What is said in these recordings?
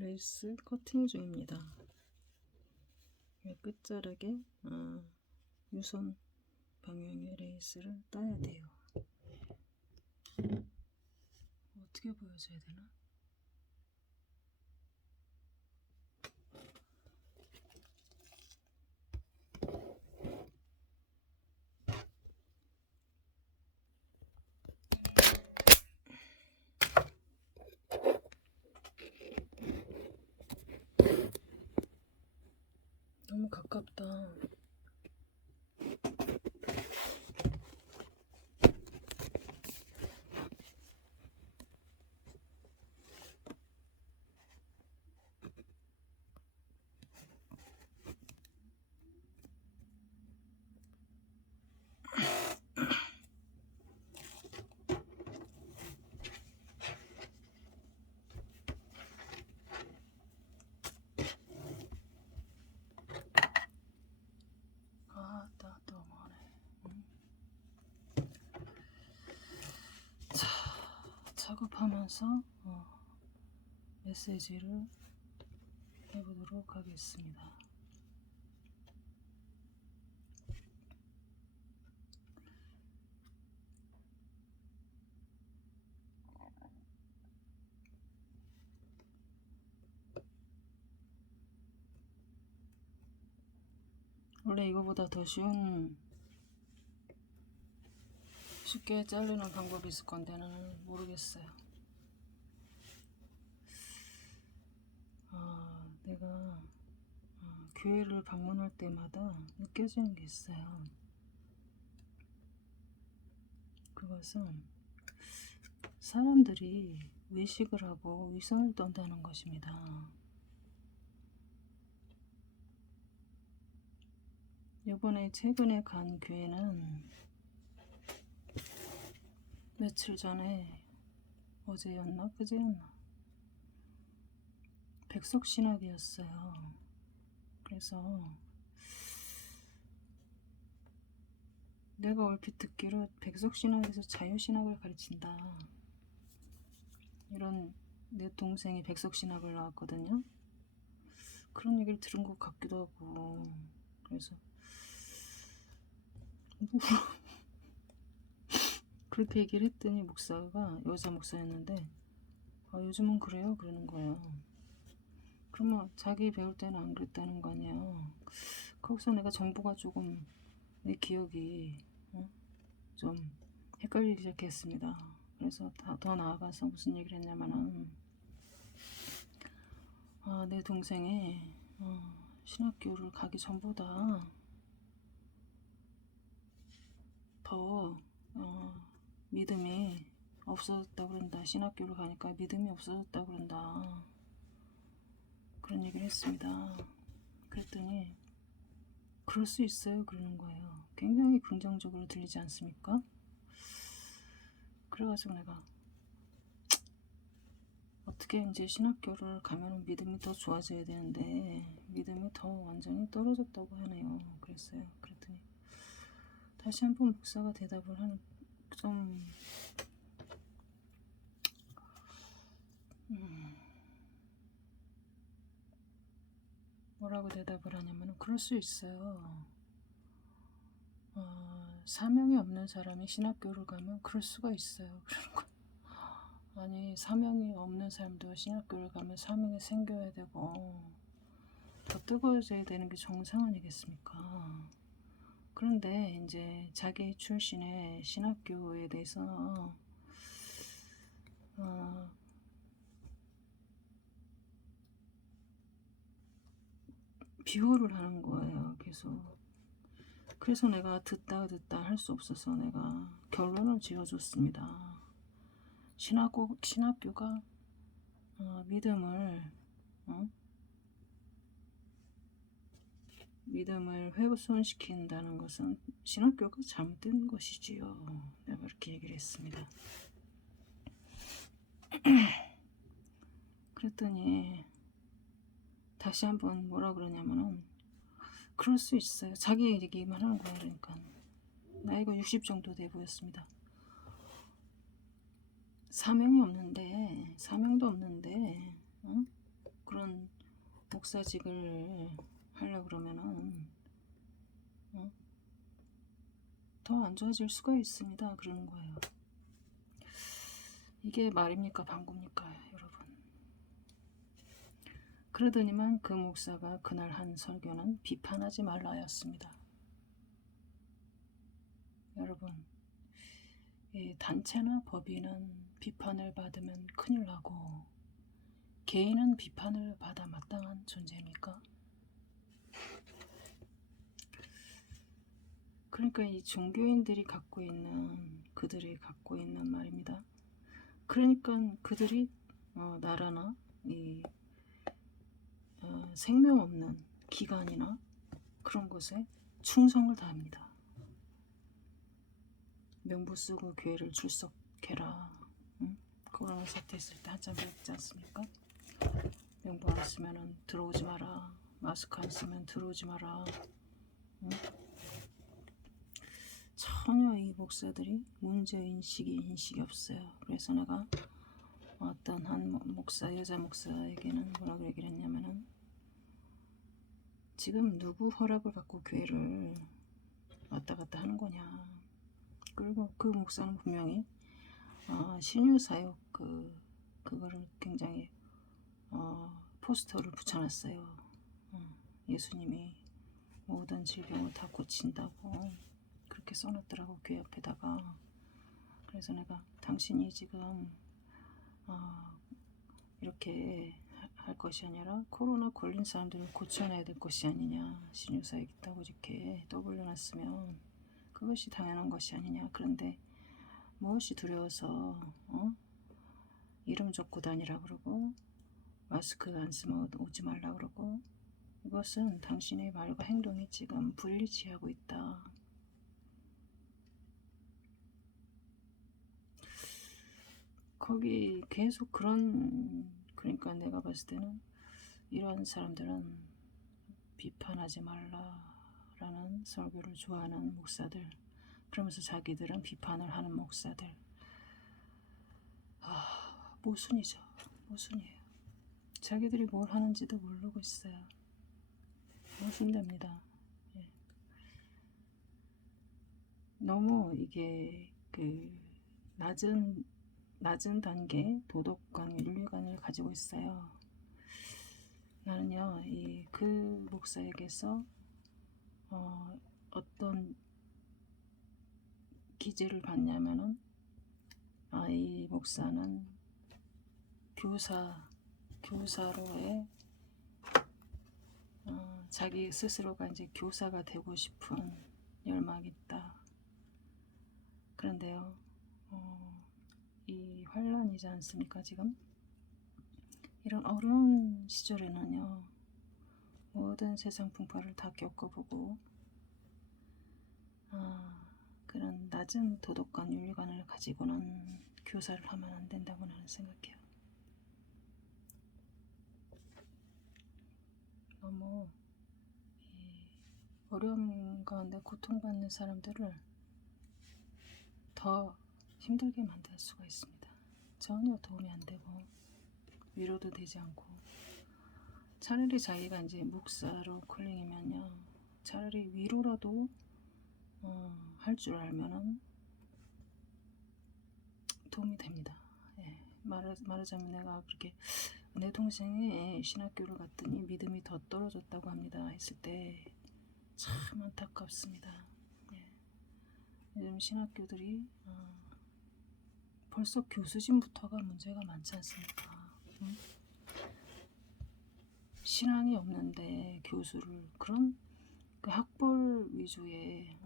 레이스 커팅 중입니다. 끝자락에 유선 방향의 레이스를 따야 돼요. 어떻게 보여줘야 되나? 너무 가깝다. 너무하네. 자, 작업하면서 메시지를 해보도록 하겠습니다. 원래 이거보다 더 쉽게 자르는 방법이 있을 건데 나는 모르겠어요. 내가 교회를 방문할 때마다 느껴지는 게 있어요. 그것은 사람들이 외식을 하고 위선을 떤다는 것입니다. 이번에 최근에 간 교회는 며칠 전에 어제였나 그제였나 백석신학이었어요. 그래서 내가 얼핏 듣기로 백석신학에서 자유신학을 가르친다, 이런, 내 동생이 백석신학을 나왔거든요. 그런 얘기를 들은 것 같기도 하고, 그래서 그렇게 얘기를 했더니 목사가 여자 목사였는데 요즘은 그래요? 그러는 거예요. 그러면 자기 배울 때는 안 그랬다는 거 아니에요. 거기서 내가 정보가 조금, 내 기억이 좀 헷갈리기 시작했습니다. 그래서 더 나아가서 무슨 얘기를 했냐면은 내 동생이 신학교를 가기 전보다 더 믿음이 없어졌다 그런다. 신학교를 가니까 믿음이 없어졌다 그런다. 그런 얘기를 했습니다. 그랬더니 그럴 수 있어요 그러는 거예요. 굉장히 긍정적으로 들리지 않습니까? 그래가지고 내가 어떻게 이제 신학교를 가면 믿음이 더 좋아져야 되는데 믿음이 더 완전히 떨어졌다고 하네요. 그랬어요. 그랬더니 다시 한번 목사가 대답을 하는, 좀 뭐라고 대답을 하냐면, 그럴 수 있어요. 사명이 없는 사람이 신학교를 가면 그럴 수가 있어요. 그러는 거. 아니, 사명이 없는 사람도 신학교를 가면 사명이 생겨야 되고 더 뜨거워져야 되는 게 정상 아니겠습니까? 그런데 이제 자기 출신의 신학교에 대해서 비호를 하는 거예요, 계속. 그래서 내가 듣다 할 수 없어서 내가 결론을 지어줬습니다. 신학교가 믿음을 훼손시킨다는 것은 신학교가 잘못된 것이지요. 내가 그렇게 얘기를 했습니다. 그랬더니 다시 한번 뭐라 그러냐면은, 그럴 수 있어요. 자기 얘기만 하는 거야. 그러니까 나이가 60 정도 돼 보였습니다. 사명도 없는데 그런 목사직을 하려고 그러면은 더 안 좋아질 수가 있습니다. 그러는 거예요. 이게 말입니까 방구입니까 여러분. 그러더니만 그 목사가 그날 한 설교는 비판하지 말라였습니다. 여러분, 이 단체나 법인은 비판을 받으면 큰일 나고 개인은 비판을 받아 마땅한 존재입니까? 그러니까 이 종교인들이 갖고 있는 그들이 갖고 있는 말입니다. 그러니까 그들이 나라나 이 생명 없는 기관이나 그런 곳에 충성을 다합니다. 명부 쓰고 교회를 출석해라. 응? 코로나 사태 있을 때 한참 배웠지 않습니까? 명부 안 쓰면 들어오지 마라. 마스크 안 쓰면 들어오지 마라. 응? 전혀 이 목사들이 문제인식이 없어요. 그래서 내가 어떤 한 목사, 여자 목사에게는 뭐라고 얘기를 했냐면은 지금 누구 허락을 받고 교회를 왔다 갔다 하는 거냐. 그리고 그 목사는 분명히 신유사역 그거를 굉장히 포스터를 붙여놨어요. 예수님이 모든 질병을 다 고친다고 그렇게 써놨더라고 교회 앞에다가. 그래서 내가 당신이 지금 이렇게 할 것이 아니라 코로나 걸린 사람들을 고쳐내야 될 것이 아니냐. 신유사역 있다고 이렇게 떠벌려놨으면 그것이 당연한 것이 아니냐. 그런데 무엇이 두려워서 이름 적고 다니라 그러고 마스크 안 쓰면 오지 말라 그러고. 이것은 당신의 말과 행동이 지금 불일치하고 있다. 거기 계속 그러니까 내가 봤을 때는 이런 사람들은 비판하지 말라라는 설교를 좋아하는 목사들, 그러면서 자기들은 비판을 하는 목사들, 모순이죠. 모순이에요. 자기들이 뭘 하는지도 모르고 있어요. 모순됩니다. 예. 너무 이게 낮은 단계 도덕관, 윤리관을 가지고 있어요. 나는요, 그 목사에게서 어떤 기질을 봤냐면은 이 목사는 교사로의 자기 스스로가 이제 교사가 되고 싶은 열망이 있다. 그런데요, 이 환란이지 않습니까 지금? 이런 어려운 시절에는요, 모든 세상 풍파를 다 겪어보고 그런 낮은 도덕관, 윤리관을 가지고는 교사를 하면 안 된다고 나는 생각해요. 너무 어려움 가운데 고통받는 사람들을 더 힘들게 만들 수가 있습니다. 전혀 도움이 안 되고 위로도 되지 않고. 차라리 자기가 이제 목사로 콜링이면요, 차라리 위로라도 할 줄 알면은 도움이 됩니다. 예, 말하자면 내가 그렇게 내 동생이 신학교를 갔더니 믿음이 더 떨어졌다고 합니다 했을 때 참 안타깝습니다. 예. 요즘 신학교들이 벌써 교수진부터가 문제가 많지 않습니까? 신앙이 없는데 교수를 그런 학벌 위주의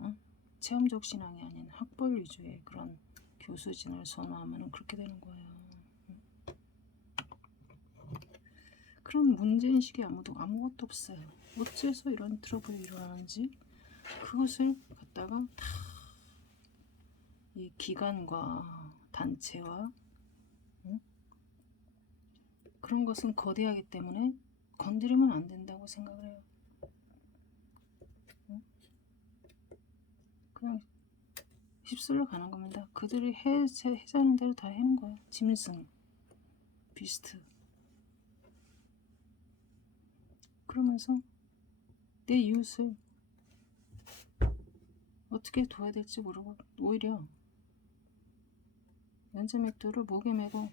체험적 신앙이 아닌 학벌 위주의 그런 교수진을 선호하면 그렇게 되는 거예요. 그런 문제인식이 아무것도 없어요. 어째서 이런 트러블이 일어나는지 그것을 갖다가 다 이 기관과 단체와 그런 것은 거대하기 때문에 건드리면 안 된다고 생각을 해요. 그냥 휩쓸려 가는 겁니다. 그들이 해자는 대로 다 해는 거예요. 짐승, 비스트. 그러면서 내 이웃을 어떻게 도와야 될지 모르고 오히려 연재 맷돌을 목에 메고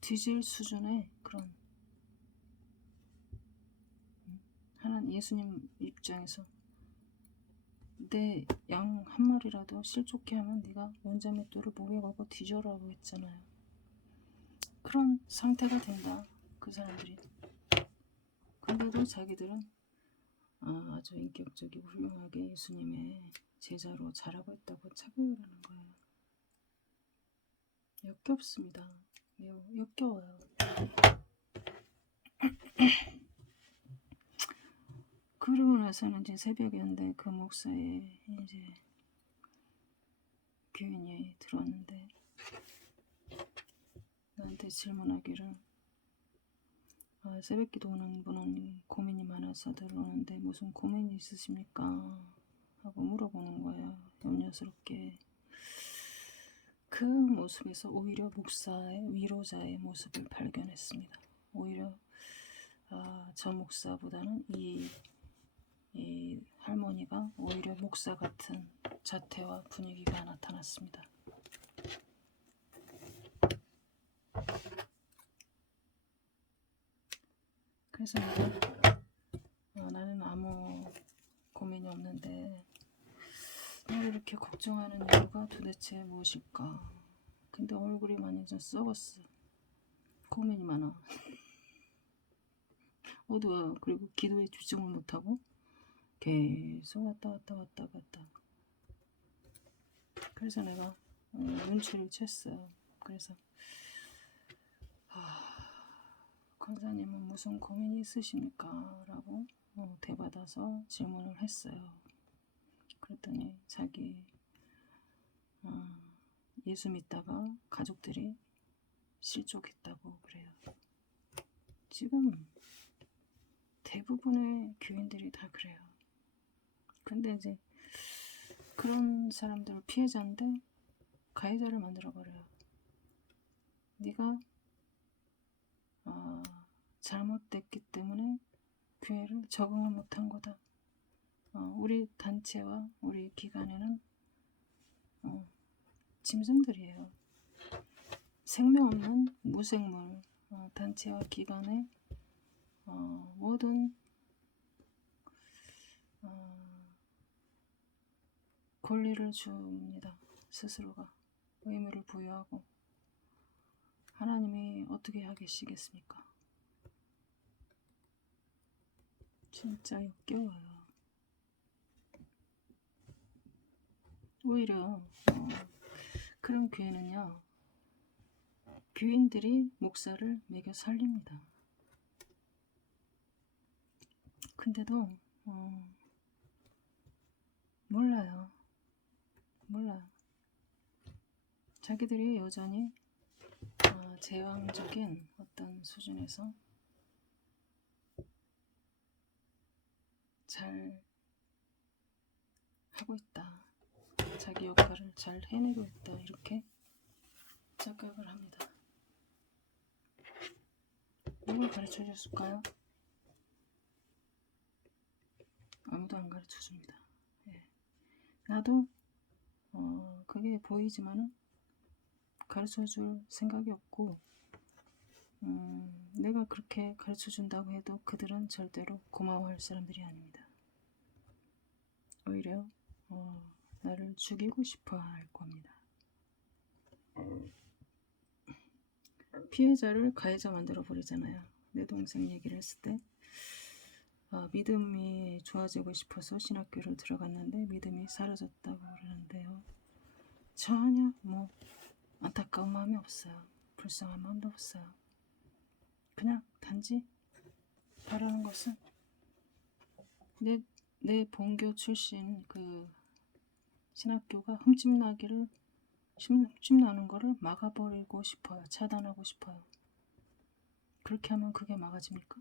뒤질 수준의 그런, 하나님 예수님 입장에서 내 양 한 마리라도 실족해 하면 네가 연재 맷돌을 목에 걸고 뒤져라고 했잖아요. 그런 상태가 된다 그 사람들이. 근데도 자기들은 아주 인격적이고 훌륭하게 예수님의 제자로 자라고 있다고 착각을 하는 거예요. 역겹습니다. 매우 역겨워요. 그러고 나서는 이제 새벽이었는데 그 목사의 이제 교인이 들어왔는데 나한테 질문하기를, 새벽 기도 오는 분은 고민이 많아서들 오는데 무슨 고민이 있으십니까? 하고 물어보는 거예요. 염려스럽게. 그 모습에서 오히려 목사의 위로자의 모습을 발견했습니다. 오히려 저 목사보다는 이 할머니가 오히려 목사 같은 자태와 분위기가 나타났습니다. 그래서 나는 아무 고민이 없는데 나를 이렇게 걱정하는 이유가 도대체 무엇일까? 근데 얼굴이 많이 좀 썩었어. 고민이 많아. 어두워요. 그리고 기도에 집중을 못하고 계속 왔다 갔다. 그래서 내가 눈치를 챘어요. 그래서 권사님은 무슨 고민이 있으십니까? 라고 대받아서 질문을 했어요. 그랬더니 자기 예수 믿다가 가족들이 실족했다고 그래요. 지금 대부분의 교인들이 다 그래요. 근데 이제 그런 사람들 피해자인데 가해자를 만들어버려요. 네가 잘못됐기 때문에 교회를 적응을 못한 거다. 우리 단체와 우리 기관에는 짐승들이에요. 생명 없는 무생물. 단체와 기관에 모든 권리를 줍니다. 스스로가 의무를 부여하고. 하나님이 어떻게 하겠시겠습니까? 진짜 역겨워요. 오히려 그런 교회는요, 교인들이 목사를 매겨 살립니다. 근데도 몰라요. 자기들이 여전히 제왕적인 어떤 수준에서 잘 하고 있다. 자기 역할을 잘 해내고 있다. 이렇게 착각을 합니다. 누굴 가르쳐 줬을까요? 아무도 안 가르쳐 줍니다. 예. 나도 그게 보이지만은 가르쳐 줄 생각이 없고, 내가 그렇게 가르쳐 준다고 해도 그들은 절대로 고마워할 사람들이 아닙니다. 오히려 나를 죽이고 싶어 할 겁니다. 피해자를 가해자 만들어 버리잖아요. 내 동생 얘기를 했을 때 믿음이 좋아지고 싶어서 신학교를 들어갔는데 믿음이 사라졌다고 그러는데요. 전혀 안타까운 마음이 없어요. 불쌍한 마음도 없어요. 그냥 단지 바라는 것은 내 본교 출신 그 신학교가 흠집나는 거를 막아버리고 싶어요. 차단하고 싶어요. 그렇게 하면 그게 막아집니까?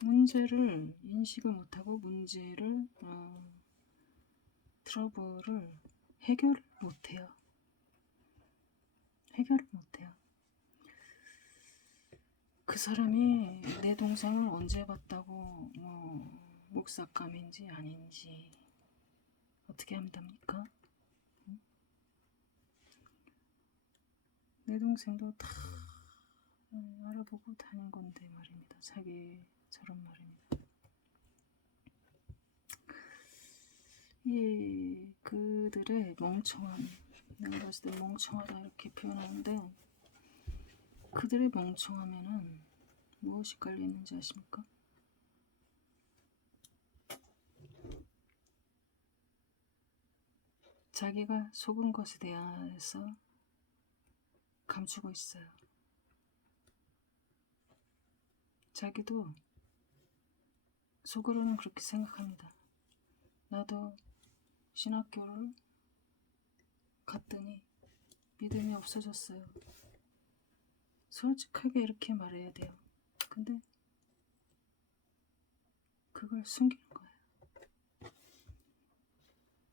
문제를 인식을 못하고 트러블을 해결을 못해요. 그 사람이 내 동생을 언제 봤다고 뭐 목삭감인지 아닌지 어떻게 하면 됩니까? 응? 내 동생도 다 알아보고 다닌 건데 말입니다. 자기처럼 말입니다. 이 그들의 멍청함, 내가 봤을 때 멍청하다 이렇게 표현하는데 그들의 멍청함에는 무엇이 깔려있는지 아십니까? 자기가 속은 것에 대해서 감추고 있어요. 자기도 속으로는 그렇게 생각합니다. 나도 신학교를 갔더니 믿음이 없어졌어요. 솔직하게 이렇게 말해야 돼요. 근데 그걸 숨기는 거예요.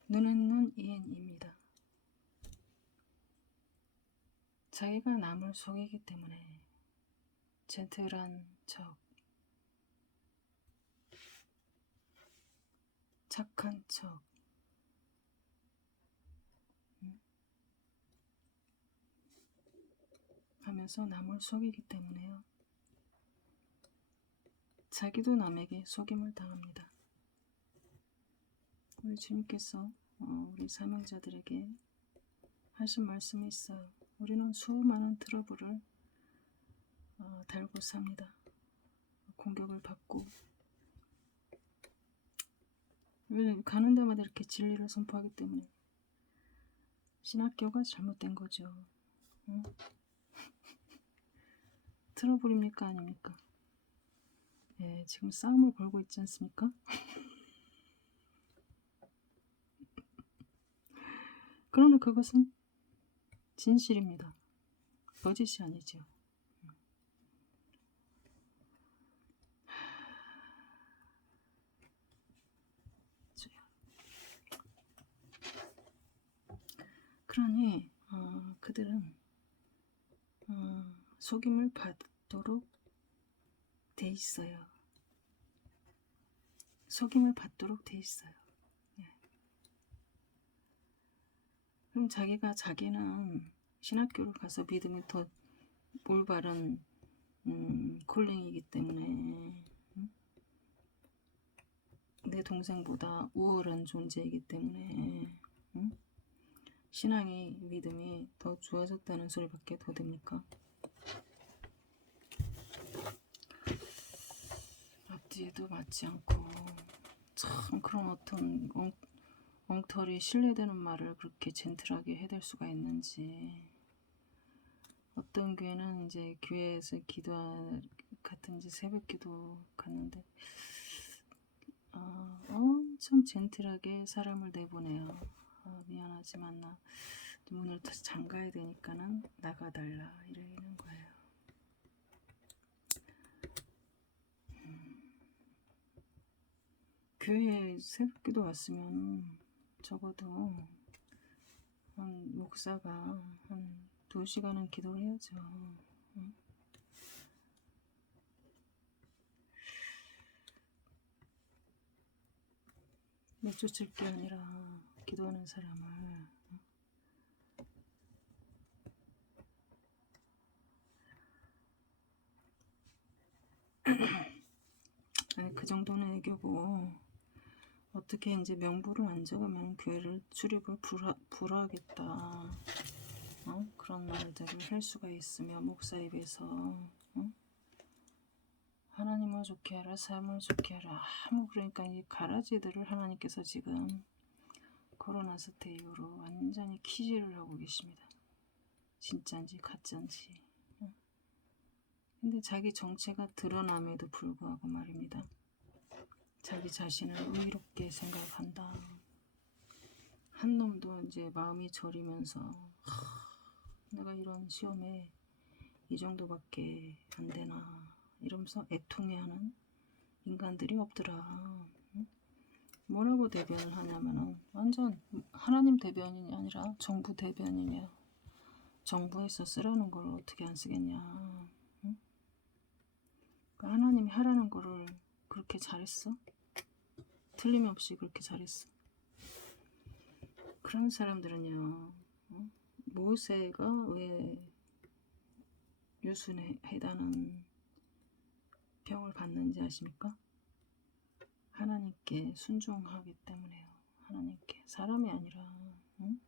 눈엔 눈, 이엔 이입니다. 자기가 남을 속이기 때문에 젠틀한 척, 착한 척, 하면서 남을 속이기 때문에요. 자기도 남에게 속임을 당합니다. 우리 주님께서 우리 사명자들에게 하신 말씀이 있어요. 우리는 수많은 트러블을 달고 삽니다. 공격을 받고 가는 데마다 이렇게 진리를 선포하기 때문에 신학교가 잘못된 거죠. 트러블입니까 아닙니까? 예, 지금 싸움을 걸고 있지 않습니까? 그러나 그것은 진실입니다. 거짓이 아니죠. 그러니 그들은 속임을 받도록 돼 있어요. 속임을 받도록 돼 있어요. 네. 그럼 자기는 신학교를 가서 믿음이 더 올바른 콜링이기 때문에 내 동생보다 우월한 존재이기 때문에 신앙이 믿음이 더 좋아졌다는 소리밖에 더 됩니까? 앞뒤에도 맞지 않고 참 그런 어떤 엉터리 신뢰되는 말을 그렇게 젠틀하게 해댈 수가 있는지. 어떤 교회는 이제 교회에서 같은 이제 새벽기도 갔는데 엄청 젠틀하게 사람을 내보내요. 미안하지만 나 문을 다시 잠가야 되니까는 나가달라 이러는 거예요. 교회에 새벽기도 왔으면 적어도 목사가 한 2시간은 기도를 해야죠. 내쫓을 게 아니라 기도하는 사람을 그 정도는 애교고 어떻게 이제 명부를 안 적으면 교회를 출입을 불허하겠다 그런 말들을 할 수가 있으며 목사 입에서 하나님을 좋게 하라 삶을 좋게 하라 그러니까 이 가라지들을 하나님께서 지금 코로나 사태 이후로 완전히 키질을 하고 계십니다. 진짜인지 가짜인지. 근데 자기 정체가 드러남에도 불구하고 말입니다. 자기 자신을 의롭게 생각한다. 한 놈도 이제 마음이 저리면서 내가 이런 시험에 이 정도밖에 안 되나 이러면서 애통해하는 인간들이 없더라. 뭐라고 대변을 하냐면은 완전 하나님 대변인이 아니라 정부 대변인이에요. 정부에서 쓰라는 걸 어떻게 안 쓰겠냐. 하나님이 하라는 거를 그렇게 잘했어? 틀림없이 그렇게 잘했어. 그런 사람들은요, 모세가 왜 유순에 해당하는 병을 받는지 아십니까? 하나님께 순종하기 때문에요. 하나님께. 사람이 아니라. 응?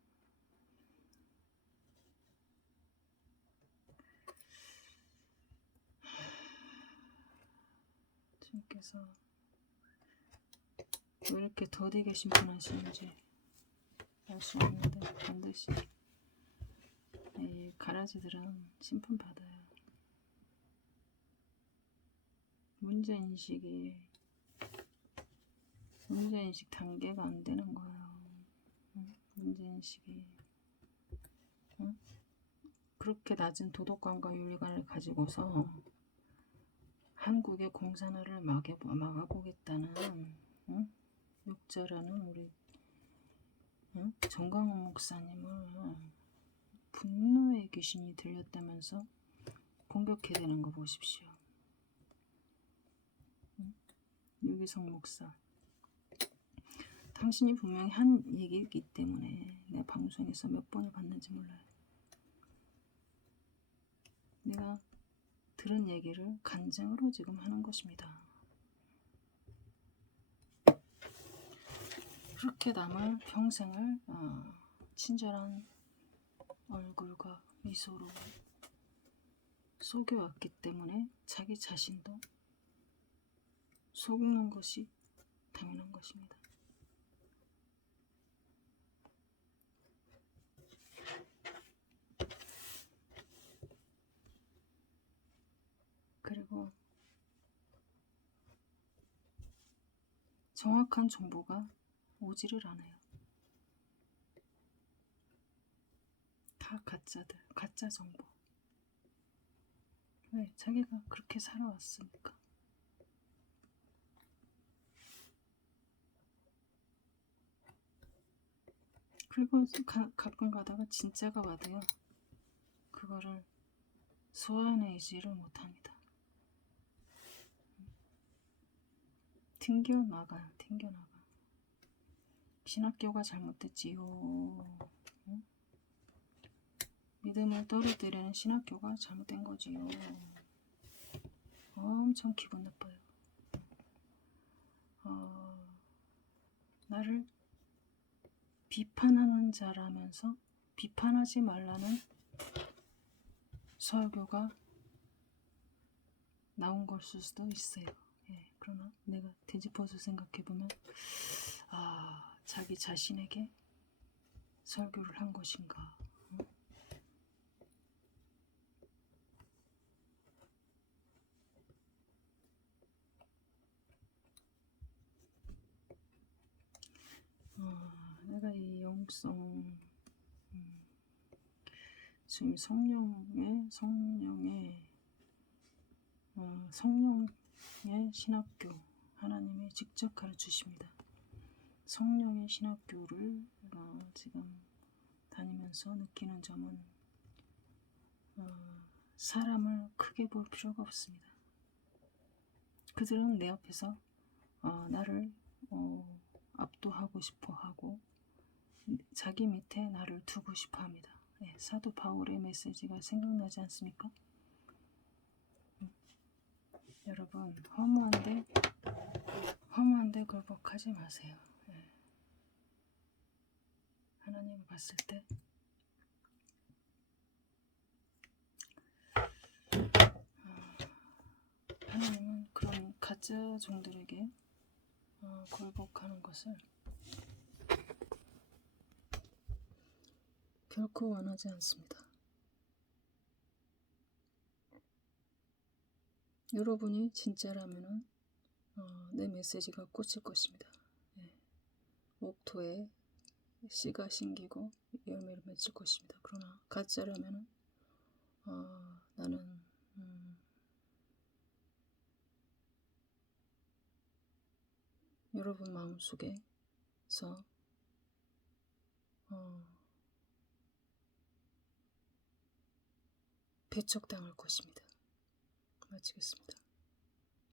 주님께서 왜 이렇게 더디게 심판하시는지 알 수 없는데 반드시 이 가라지들은 심판받아요. 문제인식 단계가 안 되는 거예요. 응? 문제인식이. 응? 그렇게 낮은 도덕관과 윤리관을 가지고서 한국의 공산화를 막아보겠다는, 응? 육자라는 우리, 응? 정광훈 목사님을 분노의 귀신이 들렸다면서 공격해야 되는 거 보십시오. 응? 유기성 목사, 당신이 분명히 한 얘기이기 때문에 내 방송에서 몇 번을 봤는지 몰라요. 내가 들은 얘기를 간증으로 지금 하는 것입니다. 그렇게 남을 평생을 친절한 얼굴과 미소로 속여왔기 때문에 자기 자신도 속는 것이 당연한 것입니다. 그리고 정확한 정보가 오지를 않아요. 다 가짜들, 가짜 정보. 왜? 자기가 그렇게 살아왔으니까. 그리고 가끔 가다가 진짜가 와도요, 그거를 소화해내지를 못합니다. 튕겨나가요. 튕겨나가. 신학교가 잘못됐지요. 응? 믿음을 떨어뜨리는 신학교가 잘못된 거지요. 엄청 기분 나빠요. 나를 비판하는 자라면서 비판하지 말라는 설교가 나온 걸 수도 있어요. 예, 그러나 내가 되짚어서 생각해보면 자기 자신에게 설교를 한 것인가. 내가 이 영성 지금 성령의 신학교 하나님이 직접 가르치십니다. 성령의 신학교를 지금 다니면서 느끼는 점은 사람을 크게 볼 필요가 없습니다. 그들은 내 앞에서 나를 압도하고 싶어 하고 자기 밑에 나를 두고 싶어 합니다. 네, 사도 바울의 메시지가 생각나지 않습니까? 여러분, 허무한데 굴복하지 마세요. 네. 하나님을 봤을 때 하나님은 그런 가짜 종들에게 굴복하는 것을 결코 원하지 않습니다. 여러분이 진짜라면은 내 메시지가 꽂힐 것입니다. 예. 옥토에 씨가 심기고 열매를 맺을 것입니다. 그러나 가짜라면은 나는 여러분 마음속에서 배척당할 것입니다. 마치겠습니다.